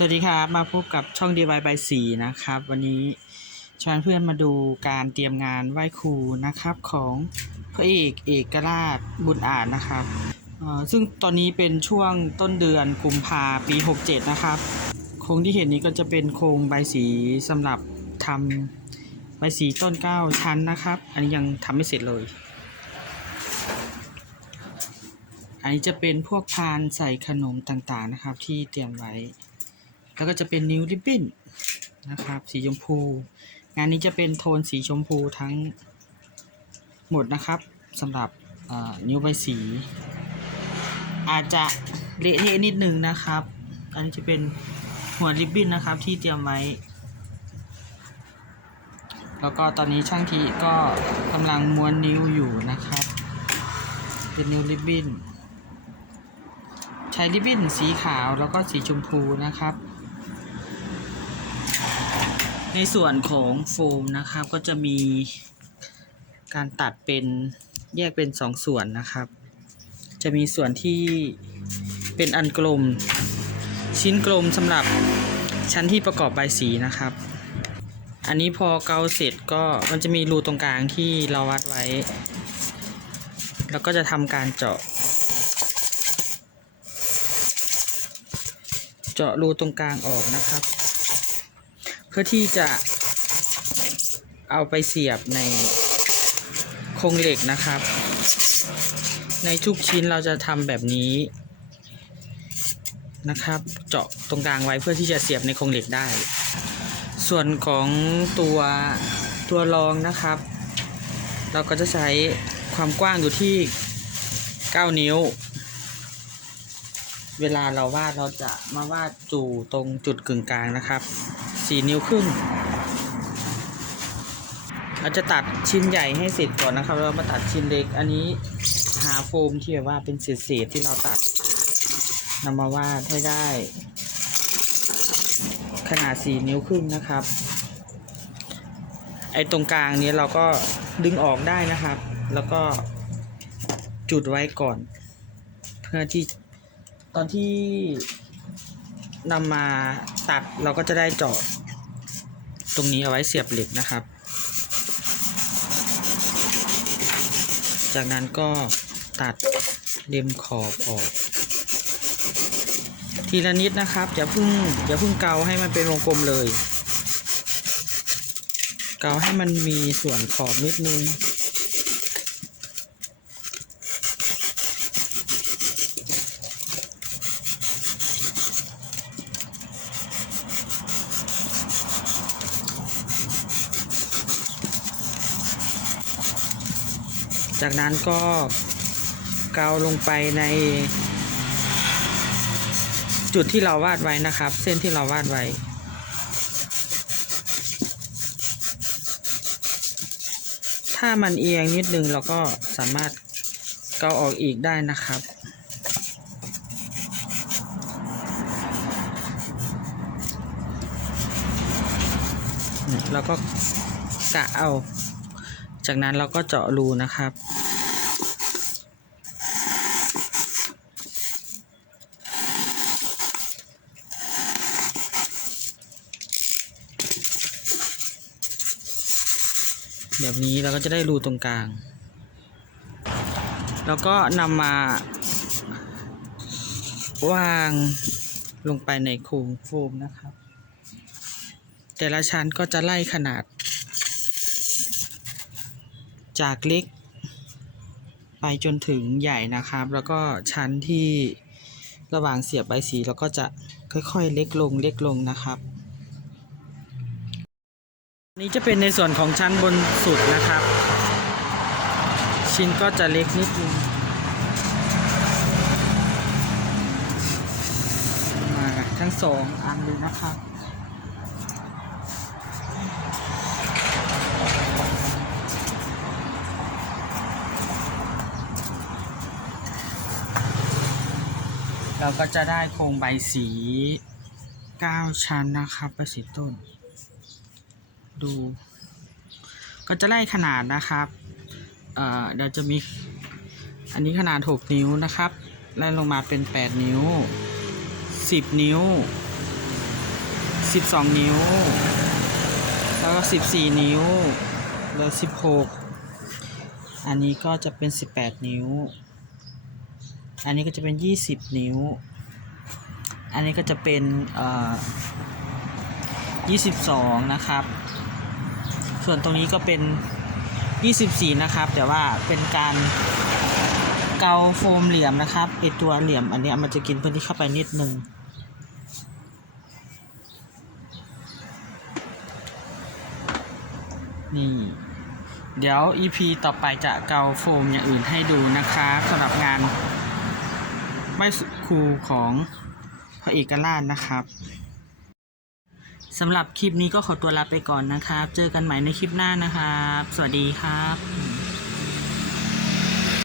สวัสดีครับ มาพบกับช่อง DIY by 4นะครับ วันนี้ชวนเพื่อนมาดูการเตรียมงานไหว้ครูนะครับของพระเอกเอกราชบุญอาจนะครับเอ่อซึ่งตอนนี้เป็นช่วงต้นเดือนกุมภาปี 67 นะครับโครงที่เห็นนี้ก็จะเป็นโครงใบสีสำหรับทำใบสีต้นเก้าชั้นนะครับ อันนี้ยังทำไม่เสร็จเลย อันนี้จะเป็นพวกพานใส่ขนมต่างๆนะครับที่เตรียมไว้ แล้วก็จะเป็นนิ้วริบบิ้นนะครับ สีชมพู งานนี้จะเป็นโทนสีชมพูทั้งหมดนะครับสำหรับนิ้วใบสี อาจจะเละเทะนิดนึงนะครับ อันนี้จะเป็นหัวริบบิ้นนะครับที่เตรียมไว้ แล้วก็ตอนนี้ช่างทีก็กำลังม้วนนิ้วอยู่นะครับ เป็นนิ้วริบบิ้นใช้ริบบิ้นสีขาวแล้วก็สีชมพูนะครับ ในส่วนของโฟมนะครับ ก็จะมีการตัดเป็นแยกเป็นสองส่วนนะครับ จะมีส่วนที่เป็นอันกลม ชิ้นกลมสำหรับชั้นที่ประกอบใบสีนะครับ อันนี้พอเกาเสร็จก็มันจะมีรูตรงกลางที่เราวัดไว้ แล้วก็จะทำการเจาะ เจาะรูตรงกลางออกนะครับ พื่อที่จะเอาไปเสียบในโครงเหล็กนะครับ ในทุกชิ้นเราจะทำแบบนี้นะครับ เจาะตรงกลางไว้เพื่อที่จะเสียบในโครงเหล็กได้ ส่วนของตัวตัวรองนะครับ เราก็จะใช้ความกว้างอยู่ที่ 9 นิ้ว เวลาเราวาดเราจะมาวาดจู่ตรงจุดกึ่งกลางนะครับ สี่นิ้วครึ่งเราจะตัดชิ้นใหญ่ให้เสร็จก่อนนะครับเรามาตัดชิ้นเล็ก อันนี้หาโฟมที่แบบว่าเป็นเศษๆที่เราตัดนำมาวาดให้ได้ ขนาดสี่นิ้วครึ่งนะครับ ไอ้ตรงกลางนี้เราก็ดึงออกได้นะครับ แล้วก็จุดไว้ก่อน เพื่อที่ตอนที่นำมาตัดเราก็จะได้เจาะ ตรงนี้เอาไว้เสียบเหล็กนะครับ จากนั้นก็ตัดเล็มขอบออก ทีละนิดนะครับอย่าเพิ่งอย่าเพิ่งเกาให้มันเป็นวงกลมเลย เกาให้มันมีส่วนขอบนิดนึง จากนั้นก็เกาลงไปใน จุดที่เราวาดไว้นะครับ เส้นที่เราวาดไว้ถ้ามันเอียงนิดนึงเราก็สามารถเกาออกอีกได้นะครับเนี่ยเราก็กะเอา จากนั้นเราก็เจาะรูนะครับ แบบนี้เราก็จะได้รูตรงกลาง แล้วก็นำมาวางลงไปในโครงโฟมนะครับ แต่ละชั้นก็จะไล่ขนาด จากเล็ก ไปจนถึงใหญ่นะครับ แล้วก็ชั้นที่ระหว่างเสียบใบสีเราก็จะค่อยๆ เล็กลงเล็กลงนะครับนี้จะเป็นในส่วนของชั้นบนสุดนะครับ ชิ้นก็จะเล็กนิดนึงมาทั้งสองอันเลยนะครับ เราก็จะได้โครงใบสี 9 ชั้นนะครับใบสีต้น ดู ก็จะไล่ขนาดนะครับ เอ่อเดี๋ยวจะมี อันนี้ขนาด 6 นิ้วนะครับไล่ลงมาเป็น 8 นิ้ว 10 นิ้ว 12 นิ้ว แล้วก็ 14 นิ้ว แล้ว 16 อันนี้ก็จะเป็น 18 นิ้ว อันนี้ก็จะเป็น 20 นิ้ว อันนี้ก็จะเป็นเอ่อ22 นะครับ ส่วนตรงนี้ก็เป็น 24 นะครับ แต่ว่าเป็นการเกาโฟมเหลี่ยมนะครับไอตัวเหลี่ยมอันนี้มันจะกินพื้นที่เข้าไปนิดนึงนี่เดี๋ยว EP ต่อไปจะเกาโฟมอย่างอื่นให้ดูนะครับสำหรับงาน ไหว้ครูของพระเอกราชนะครับสำหรับคลิปนี้ก็ขอตัวลาไปก่อนนะครับ เจอกันใหม่ในคลิปหน้านะครับ สวัสดีครับ